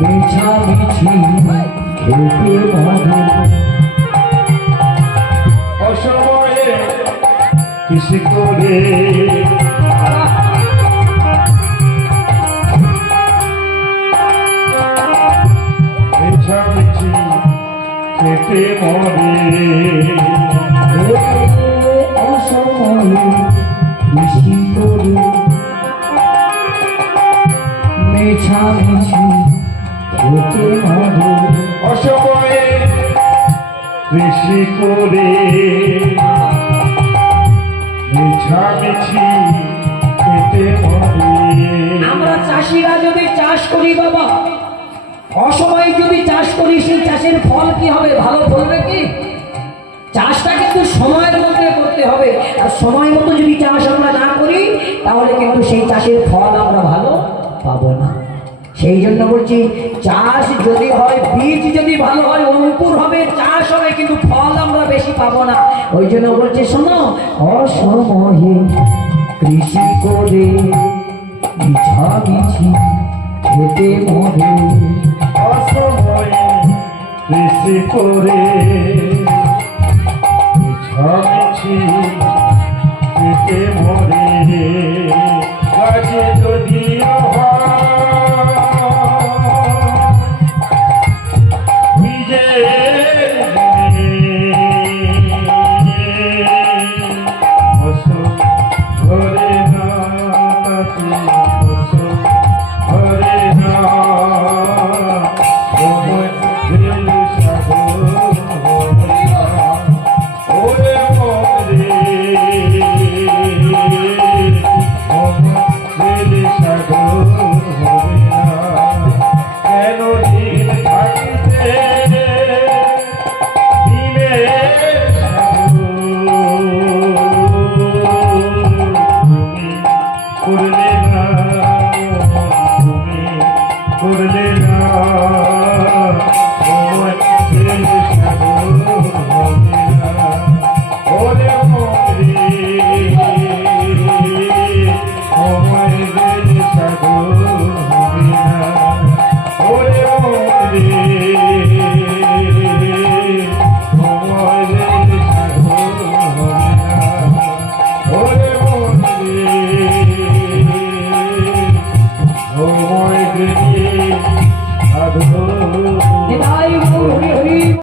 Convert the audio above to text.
মিছামিছি খেতে মধু অসময়ে কৃষি করে মিছামিছি খেতে মরে অসময়ে কৃষি করে মিছামিছি খেতে মধু অসময়ে কৃষি করে মিছামিছি খেতে মরে আমরা চাষিরা যদি চাষ করি বাবা, অসময়ে যদি চাষ করি, সেই চাষের ফল কি হবে? ভালো ফলবে কি? চাষটা কিন্তু সময়ের মধ্যে করতে হবে, আর সময় মতো যদি চাষ আমরা না করি তাহলে কিন্তু সেই চাষের ফল আমরা ভালো পাবো না। সেই জন্য বলছি, চাষ যদি হয়, বীজ যদি ভালো হয়, অঙ্কুর হবে, চাষ হবে, কিন্তু ফল আমরা বেশি পাবো না। ওই জন্য বলছি, শোনো, অসময়ে কৃষি করে মিছামিছি খেতে মধু অসময়ে কৃষি করে মিছামিছি খেতে মরে গাছে যদি নিজে ঘরে না ঘরে না সময় দিল সাগর হবে না ওরে মরে দিল সাগর হবে না কেন দিন থাকিতে দিনে সাগর তুমি